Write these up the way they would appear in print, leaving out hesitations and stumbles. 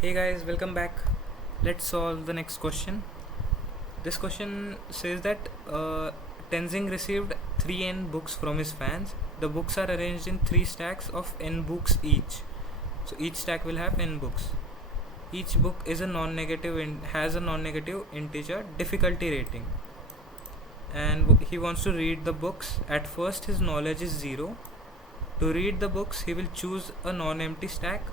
Hey guys, welcome back. Let's solve the next question. This question says that Tenzing received 3 n books from his fans. The books are arranged in 3 stacks of n books each. So each stack will have n books. Each book is a non-negative has a non-negative integer difficulty rating. And he wants to read the books. At first his knowledge is 0. To read the books, he will choose a non-empty stack,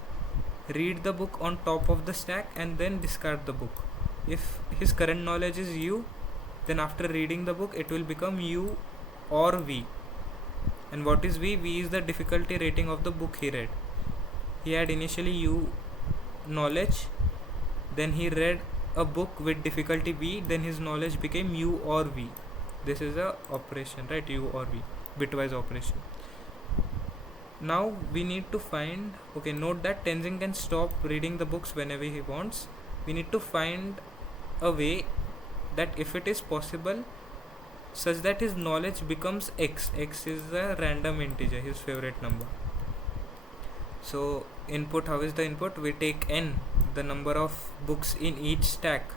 read the book on top of the stack, and then discard the book. If his current knowledge is U, then after reading the book, it will become U or V. And what is V? V is the difficulty rating of the book he read. He had initially U knowledge, then he read a book with difficulty V, then his knowledge became U or V. This is a operation, right? U or V, bitwise operation. Now we need to find, note that Tenzing can stop reading the books whenever he wants. We need to find a way that if it is possible, such that his knowledge becomes X. X is a random integer, his favorite number. So input, how is the input? We take n, the number of books in each stack.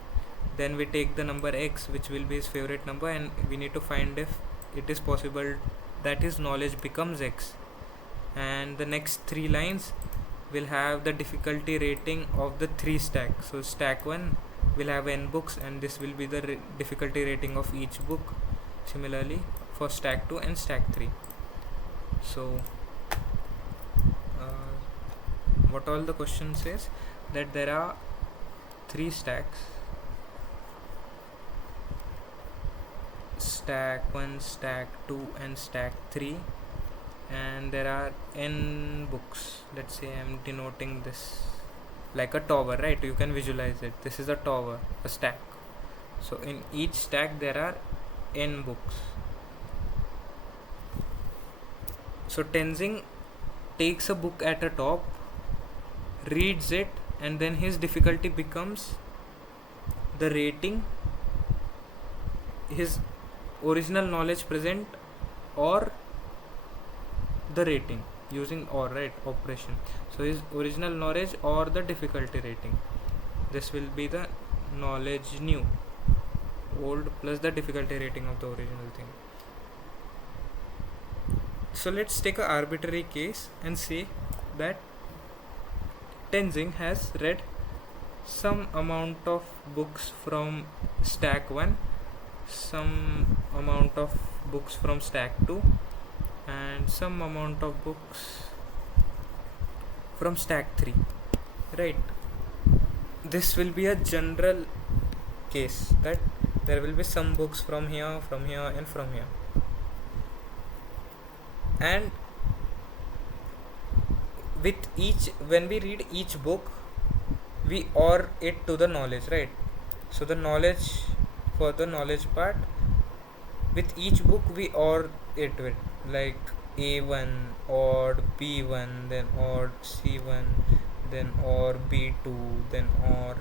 Then we take the number X, which will be his favorite number, and we need to find if it is possible that his knowledge becomes X. And the next 3 lines will have the difficulty rating of the 3 stack. So stack 1 will have n books, and this will be the difficulty rating of each book. Similarly for stack 2 and stack 3. So what all the question says, that there are 3 stacks: stack 1, stack 2 and stack 3, and there are n books. Let's say I'm denoting this like a tower, right? You can visualize it. This is a tower, a stack. So in each stack there are n books. So Tenzing takes a book at a top, reads it, and then his difficulty becomes the rating, his original knowledge present, or the rating, using OR, right, operation. So his original knowledge or the difficulty rating. This will be the knowledge new, old, plus the difficulty rating of the original thing. So let's take an arbitrary case and say that Tenzing has read some amount of books from stack 1, some amount of books from stack 2, and some amount of books from stack 3, right? This will be a general case, that there will be some books from here, and from here. And with each, when we read each book, we OR it to the knowledge, right? So the knowledge, for the knowledge part, with each book we OR it with, like A1 or B1, then or C1, then or B2, then or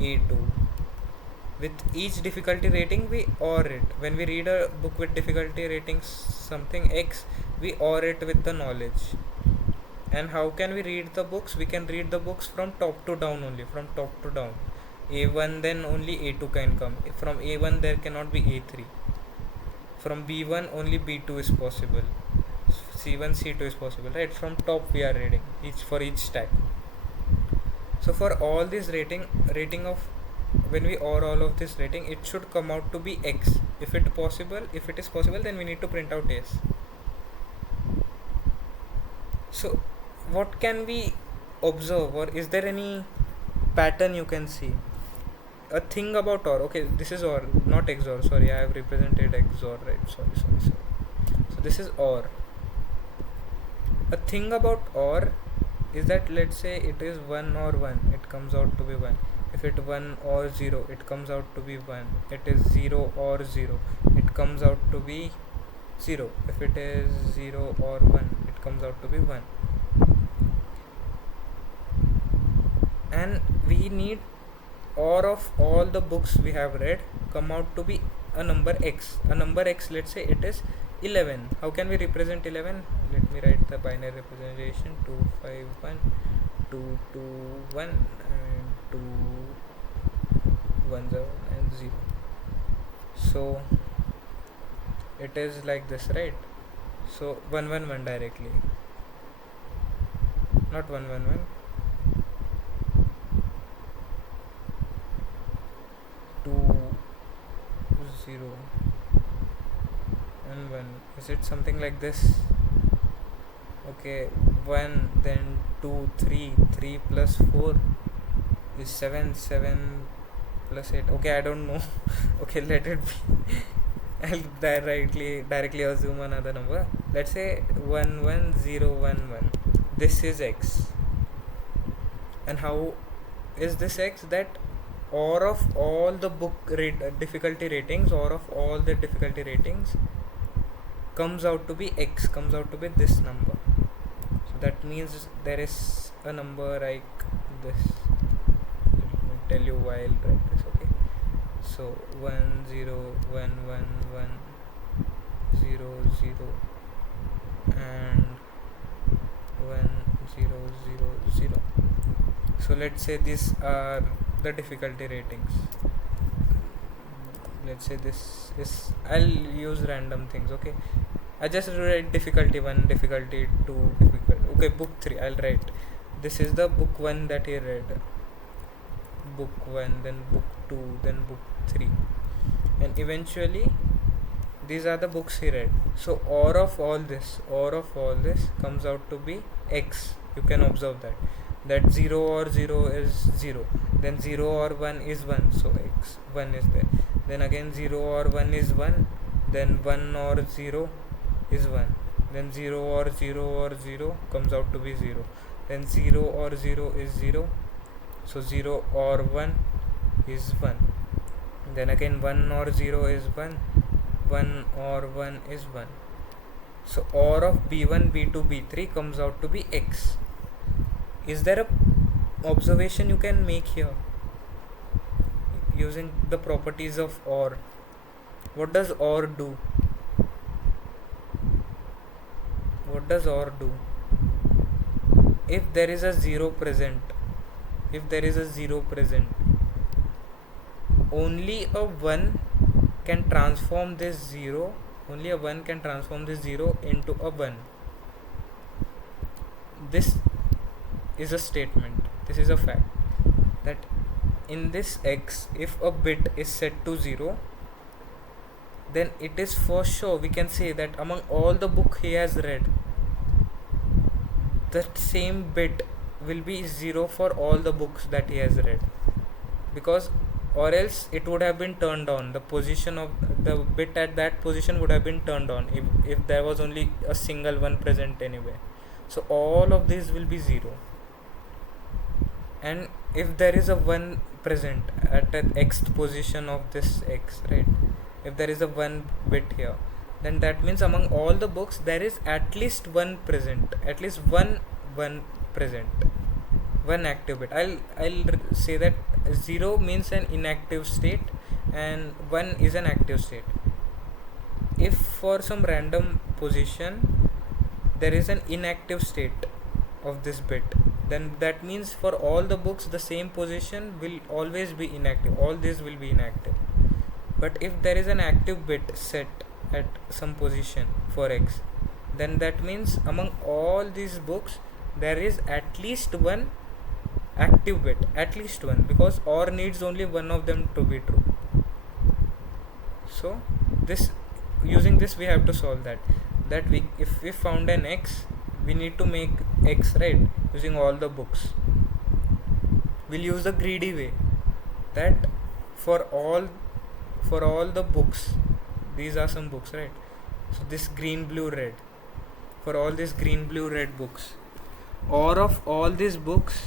A2. With each difficulty rating we OR it. When we read a book with difficulty rating something X, we OR it with the knowledge. And how can we read the books? We can read the books from top to down only, from top to down. A1, then only A2 can come. From A1 there cannot be A3. From B1 only B2 is possible. C1, C2 is possible, right? From top we are reading for each stack. So for all this rating of, when we OR all of this rating, it should come out to be X. If it is possible, then we need to print out S. So what can we observe, or is there any pattern you can see? A thing about OR, this is OR, not XOR, sorry, I have represented XOR, right? Sorry. So this is OR. A thing about OR is that, let's say it is 1 or 1, it comes out to be 1. If it 1 or 0, it comes out to be 1. It is 0 or 0, it comes out to be 0. If it is 0 or 1, it comes out to be 1. And we need OR of all the books we have read come out to be a number X. A number X, let's say it is 11. How can we represent 11? Let me write the binary representation: 251, 221, and 2 ones are 1 and 0. So it is like this, right? So 1 1 1 directly, not 1 1 1, 2 0 and 1. Is it something like this? Okay, 1, then 2 3, 3 plus 4 is 7, 7 plus 8. Okay, I don't know. Okay, let it be. I'll directly assume another number. Let's say 1 1 0 1 1. This is x. And how is this x? That or of all the difficulty ratings, or of all the difficulty ratings comes out to be x, comes out to be this number. So that means there is a number like this. Let me tell you why I'll write this. Okay, so 1 0 1 1 1 0 0 and 1 0 0 0. So let's say these are the difficulty ratings. Let's say this is, I'll use random things. Okay, I just write difficulty 1, difficulty 2, okay, book 3. I'll write this is the book 1 that he read, book 1, then book 2, then book 3, and eventually these are the books he read. So or of all this comes out to be x. You can observe that 0 or 0 is 0, then 0 or 1 is 1, so x 1 is there. Then again 0 or 1 is 1, then 1 or 0 is 1, then 0 or 0 or 0 comes out to be 0, then 0 or 0 is 0, so 0 or 1 is 1, then again 1 or 0 is 1, 1 or 1 is 1. So or of b1 b2 b3 comes out to be x. Is there a observation you can make here using the properties of or? What does or do? What does or do? If there is a 0 present, only a 1 can transform this 0, into a 1. This is a statement, this is a fact, that in this x, if a bit is set to 0, then it is for sure, we can say that among all the book he has read, the same bit will be 0 for all the books that he has read, because or else it would have been turned on, the position of the bit at that position would have been turned on if there was only a single one present anywhere. So all of these will be 0, and if there is a 1 present at the xth position of this x, right, if there is a 1 bit here, then that means among all the books there is at least one present, at least one present, one active bit. I'll say that 0 means an inactive state and 1 is an active state. If for some random position there is an inactive state of this bit, then that means for all the books the same position will always be inactive, all these will be inactive. But if there is an active bit set at some position for x, then that means among all these books there is at least one active bit, at least one, because or needs only one of them to be true. So this, using this we have to solve that we, if we found an x, we need to make x, right, using all the books. We'll use the greedy way, that for all the books, these are some books, right, so this green blue red, for all these green blue red books, or of all these books,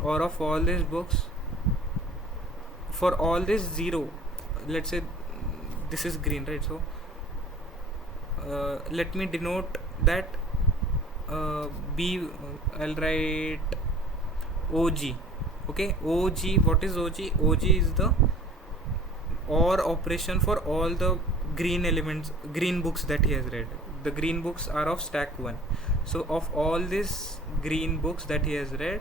for all this 0, let's say this is green, right, so let me denote that I'll write OG. Okay, OG, what is OG? OG is the OR operation for all the green books that he has read. The green books are of stack 1. So of all these green books that he has read,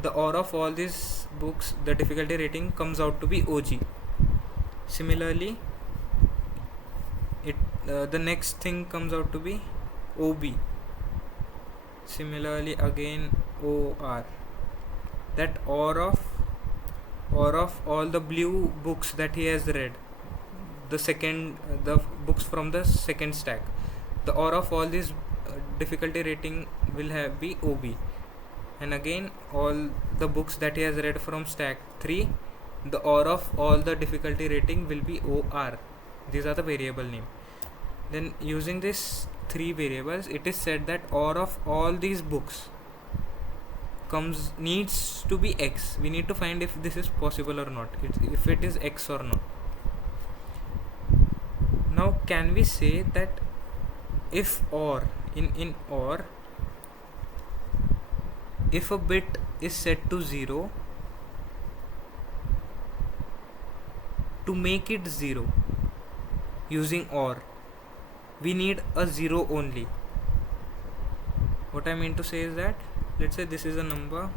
the OR of all these books, the difficulty rating comes out to be OG. Similarly, the next thing comes out to be OB. Similarly again OR. That OR of all the blue books that he has read, the books from the second stack, the OR of all these difficulty rating will have be OB. And again all the books that he has read from stack 3, the OR of all the difficulty rating will be OR. These are the variable name. Then using these 3 variables, it is said that OR of all these books needs to be X. We need to find if this is possible or not, if it is X or not. Now can we say that if OR, in OR, if a bit is set to 0, to make it 0 using OR, we need a 0 only. What I mean to say is that, let's say this is a number,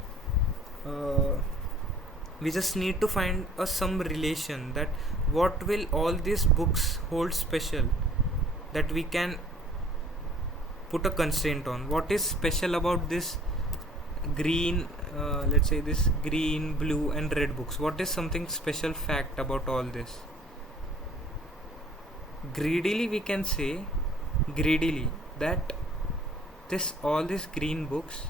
we just need to find some relation, that what will all these books hold special, that we can put a constraint on. What is special about this green, let's say this green, blue and red books? What is something special fact about all this? Greedily we can say that all these green books,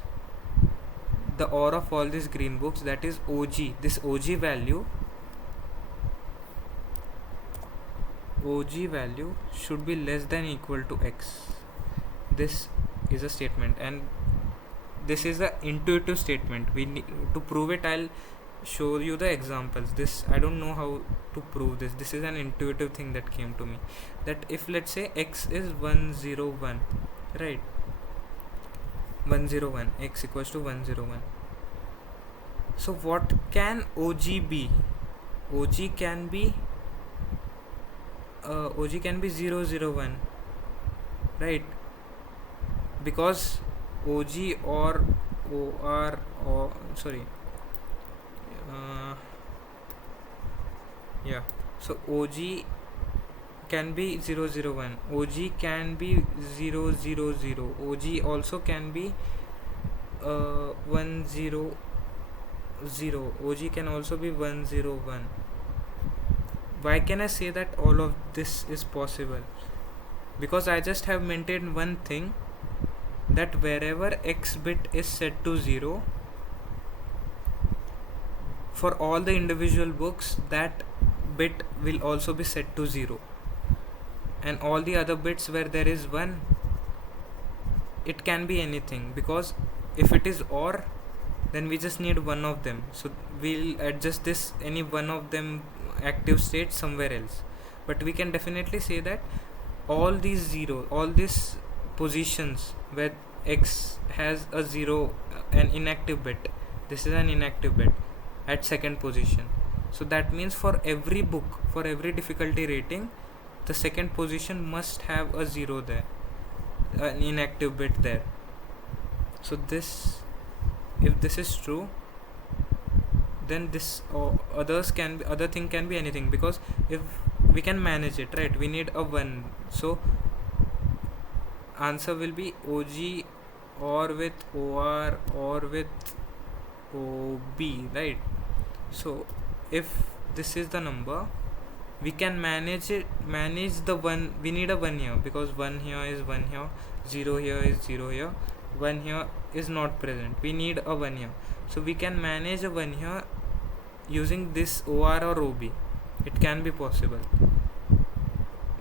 the OR of all these green books, that is OG, this OG value should be less than equal to X. This is a statement, and this is a intuitive statement. We need to prove it. I'll show you the examples. This, I don't know how to prove this. This is an intuitive thing that came to me, that if let's say X is 101, right, 101, X equals to 101. So what can OG be? OG can be 001, right? Because OG or OR, or sorry, so OG can be 001, OG can be 000, OG also can be 100, OG can also be 101. Why can I say that all of this is possible? Because I just have maintained one thing, that wherever X bit is set to 0, for all the individual books, that bit will also be set to 0, and all the other bits where there is 1, it can be anything, because if it is OR, then we just need one of them, so we'll adjust this any one of them active state somewhere else. But we can definitely say that all these positions where X has a 0, an inactive bit, this is an inactive bit at second position, so that means for every book, for every difficulty rating, the second position must have a 0 there, an inactive bit there. So this, if this is true, then this other thing can be anything, because if we can manage it, right, we need a 1, so answer will be OG or with OR or with OB, right? So if this is the number, we can manage the 1. We need a 1 here, because 1 here is 1 here, 0 here is 0 here, 1 here is not present. We need a 1 here, so we can manage a 1 here using this OR or OB. It can be possible.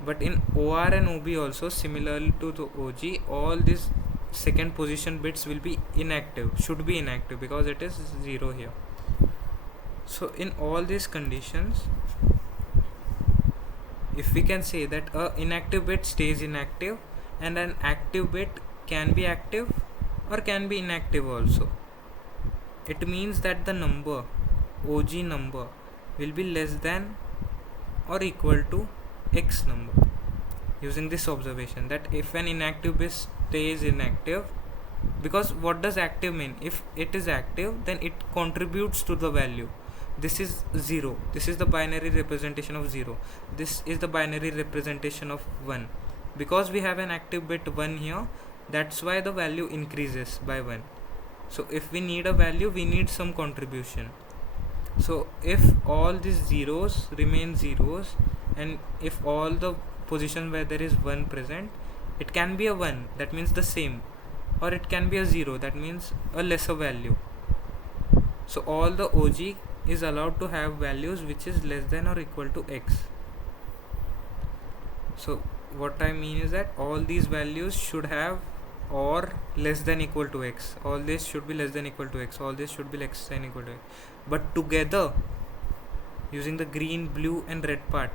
But in OR and OB also, similarly to the OG, all these second position bits will be inactive, should be inactive, because it is 0 here. So in all these conditions, if we can say that a inactive bit stays inactive and an active bit can be active or can be inactive also, it means that the number, OG number, will be less than or equal to X number. Using this observation, that if an inactive bit stays inactive, because what does active mean? If it is active, then it contributes to the value. This is 0, this is the binary representation of 0, this is the binary representation of 1. Because we have an active bit 1 here, that's why the value increases by 1. So if we need a value, we need some contribution. So if all these zeros remain zeros, and if all the position where there is 1 present, it can be a 1, that means the same, or it can be a 0, that means a lesser value. So all the OG is allowed to have values which is less than or equal to x. So what I mean is that all these values should have or less than equal to x. All this should be less than equal to x. All this should be less than equal to x. But together, using the green, blue and red part,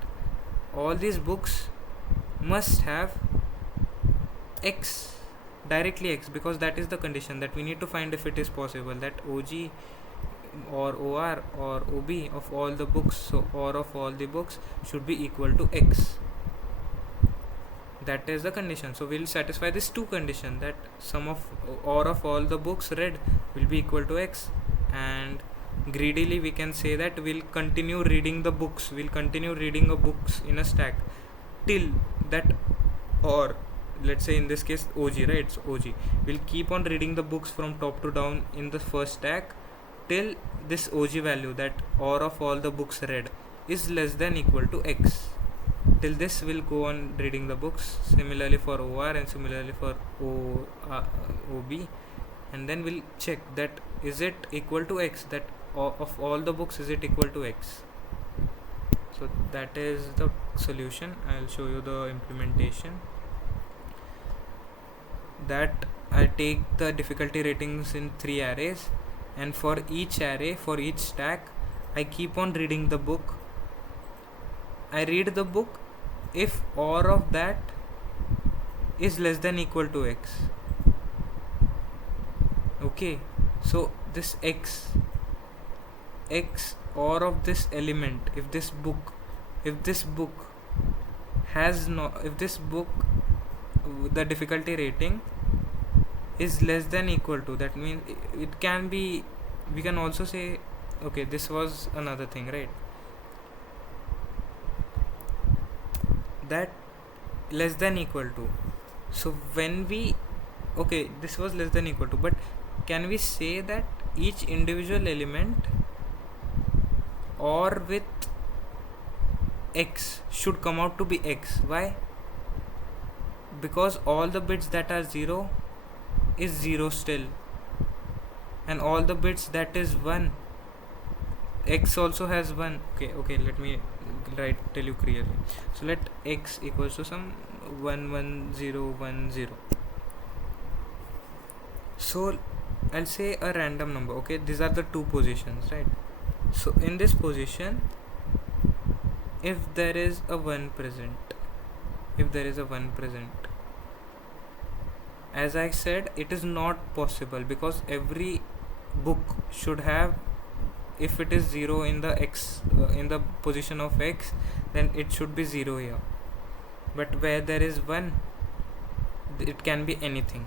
all these books must have x, directly x, because that is the condition that we need to find if it is possible that OG or OR or OB of all the books, so or of all the books should be equal to x. That is the condition. So we'll satisfy this two condition, that sum of or of all the books read will be equal to x, and greedily we can say that we'll continue reading the books, we'll continue reading a books in a stack till that, or let's say in this case OG, right? It's OG. We'll keep on reading the books from top to down in the first stack till this OG value, that or of all the books read, is less than equal to x. Till this we'll go on reading the books, similarly for OR and similarly for OB, and then we'll check that is it equal to x, that of all the books is it equal to x. So that is the solution. I'll show you the implementation. That I take the difficulty ratings in 3 arrays, and for each array, for each stack, I keep on reading the book. I read the book if or of that is less than equal to x. Okay, so this x or of this element, if this book has no, if this book, the difficulty rating is less than equal to, that means it can be, we can also say, okay, this was another thing, right? That less than equal to, so when we, okay, this was less than equal to, but can we say that each individual element or with x should come out to be x? Why? Because all the bits that are 0 is 0 still, and all the bits that is 1, x also has 1. Okay, let me tell you clearly. So let x equals to some 1 1 0 1 0. So I'll say a random number. Okay, these are the two positions, right? So in this position, if there is a 1 present, as I said, it is not possible, because every book should have, if it is 0 in the x, in the position of x, then it should be 0 here. But where there is 1, it can be anything.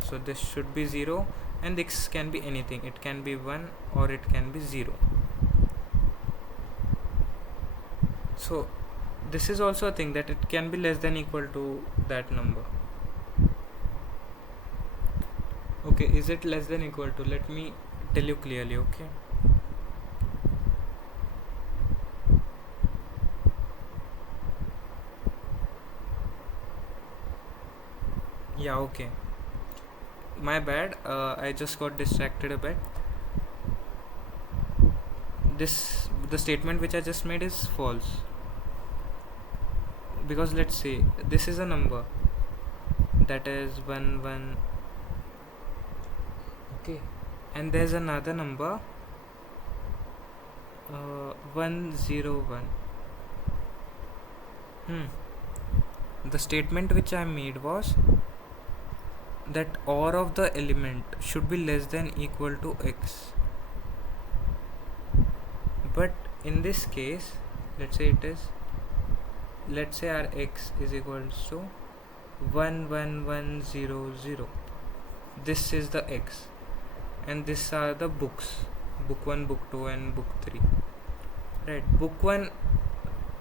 So this should be 0, and this can be anything. It can be 1 or it can be 0. So this is also a thing, that it can be less than equal to that number. Okay, is it less than equal to? Let me tell you clearly. Okay, yeah, okay, my bad, I just got distracted a bit. The statement which I just made is false, because let's say this is a number that is 1 1, okay, and there's another number 1 0 1. The statement which I made was that OR of the element should be less than equal to x. But in this case, let's say our x is equals to 11100. This is the x, and these are the books, book 1, book 2 and book 3. Right, book 1,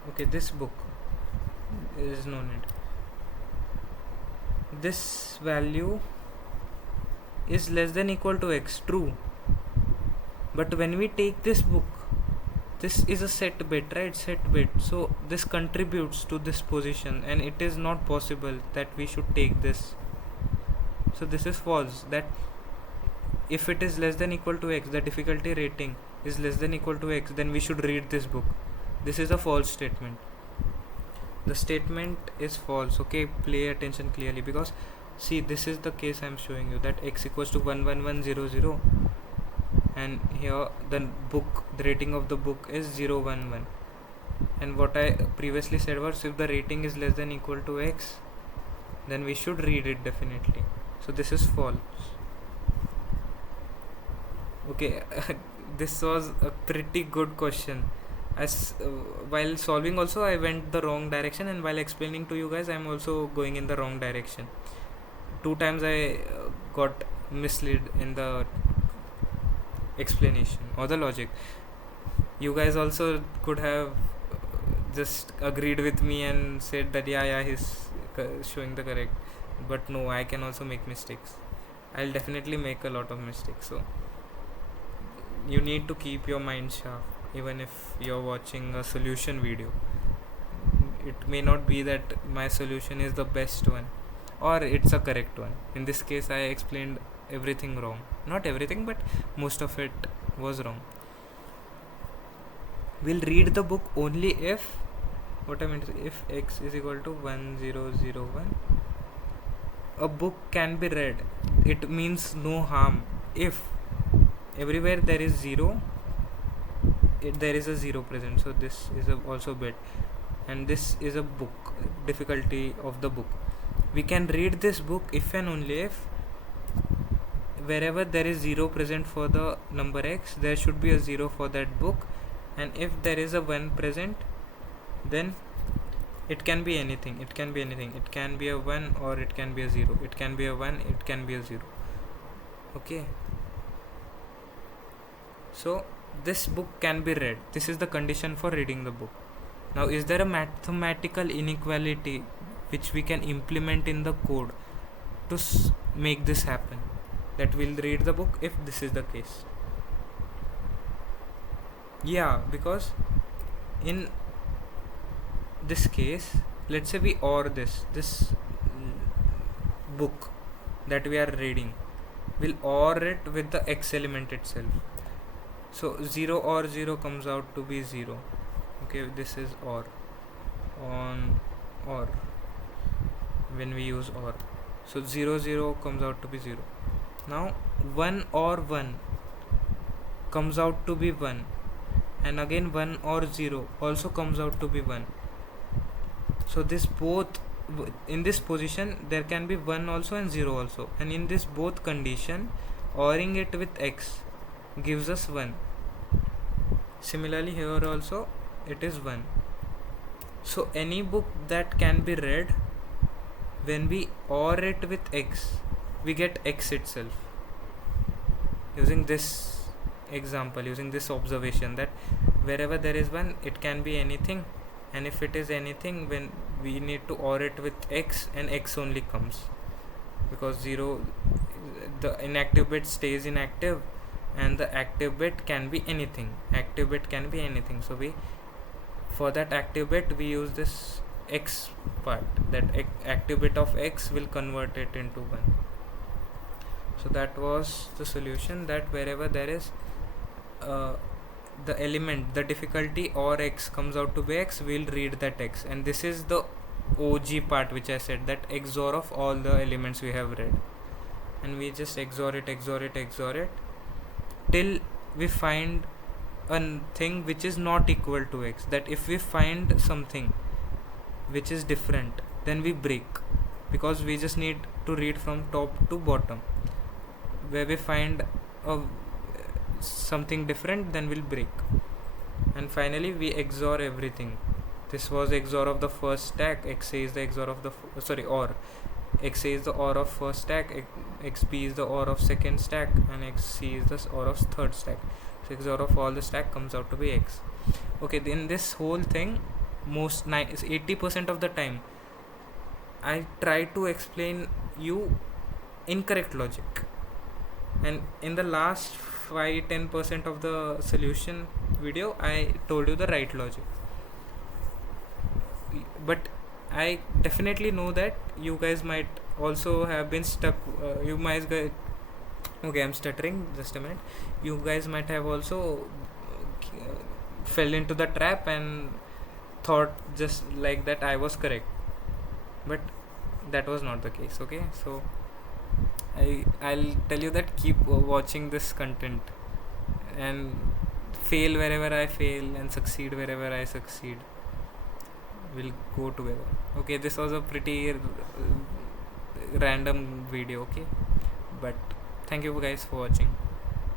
okay, this book is no need. This value is less than equal to x, true, but when we take this book, this is a set bit, right? Set bit, so this contributes to this position, and it is not possible that we should take this. So this is false, that if it is less than equal to x, the difficulty rating is less than equal to x, then we should read this book. This is a false statement. The statement is false. Okay, pay attention clearly, because see, this is the case I am showing you, that x equals to 11100, and here the rating of the book is 011, and what I previously said was, if the rating is less than equal to x, then we should read it definitely. So this is false. Okay, this was a pretty good question. As while solving also I went the wrong direction, and while explaining to you guys I am also going in the wrong direction. 2 times I got misled in the explanation or the logic. You guys also could have just agreed with me and said that yeah he's showing the correct, but no, I can also make mistakes. I'll definitely make a lot of mistakes, so you need to keep your mind sharp even if you're watching a solution video. It may not be that my solution is the best one or it's a correct one. In this case I explained everything wrong. Not everything, but most of it was wrong. We'll read the book only if, what I mean to say, if x is equal to 1001, a book can be read. It means no harm if everywhere there is 0, there is a 0 present. So this is also bit, and this is a book, difficulty of the book. We can read this book if and only if wherever there is 0 present for the number x, there should be a 0 for that book, and if there is a 1 present, then it can be anything. It can be anything. It can be a 1 or it can be a 0. It can be a 1, it can be a 0. Okay, so this book can be read. This is the condition for reading the book. Now, is there a mathematical inequality which we can implement in the code to make this happen, that we'll read the book if this is the case? Yeah, because in this case, let's say we OR this book that we are reading, we'll OR it with the x element itself. So 0 or 0 comes out to be 0. Okay, this is OR on OR when we use OR. So 0 comes out to be 0. Now 1 or 1 comes out to be 1, and again 1 or 0 also comes out to be 1. So this both, in this position there can be 1 also and 0 also, and in this both condition, ORing it with x gives us 1. Similarly here also it is 1. So any book that can be read, when we OR it with x, we get x itself. Using this example, using this observation, that wherever there is 1, it can be anything, and if it is anything, when we need to OR it with x, and x only comes, because 0, the inactive bit stays inactive, and the active bit can be anything. Active bit can be anything. So we, for that active bit, we use this x part, that active bit of x will convert it into 1. So that was the solution, that wherever there is the element, the difficulty or x comes out to be x, we'll read that x. And this is the OG part which I said, that XOR of all the elements we have read, and we just XOR it till we find a thing which is not equal to x. That if we find something which is different, then we break, because we just need to read from top to bottom. Where we find something different, then we'll break. And finally we XOR everything. This was XOR of the first stack, x is the XOR of the OR xa is the OR of first stack, xb is the OR of second stack, and xc is the OR of third stack. So XOR of all the stack comes out to be x. Okay, then this whole thing, 80% of the time I try to explain you incorrect logic, and in the last 5-10% of the solution video I told you the right logic. But I definitely know that you guys might also have been stuck. You might guys, okay, I'm stuttering, just a minute. You guys might have also fell into the trap and thought just like that I was correct, but that was not the case. Okay, so I'll tell you that keep watching this content, and fail wherever I fail and succeed wherever I succeed. We'll go together. Okay, this was a pretty random video. Okay, but thank you guys for watching.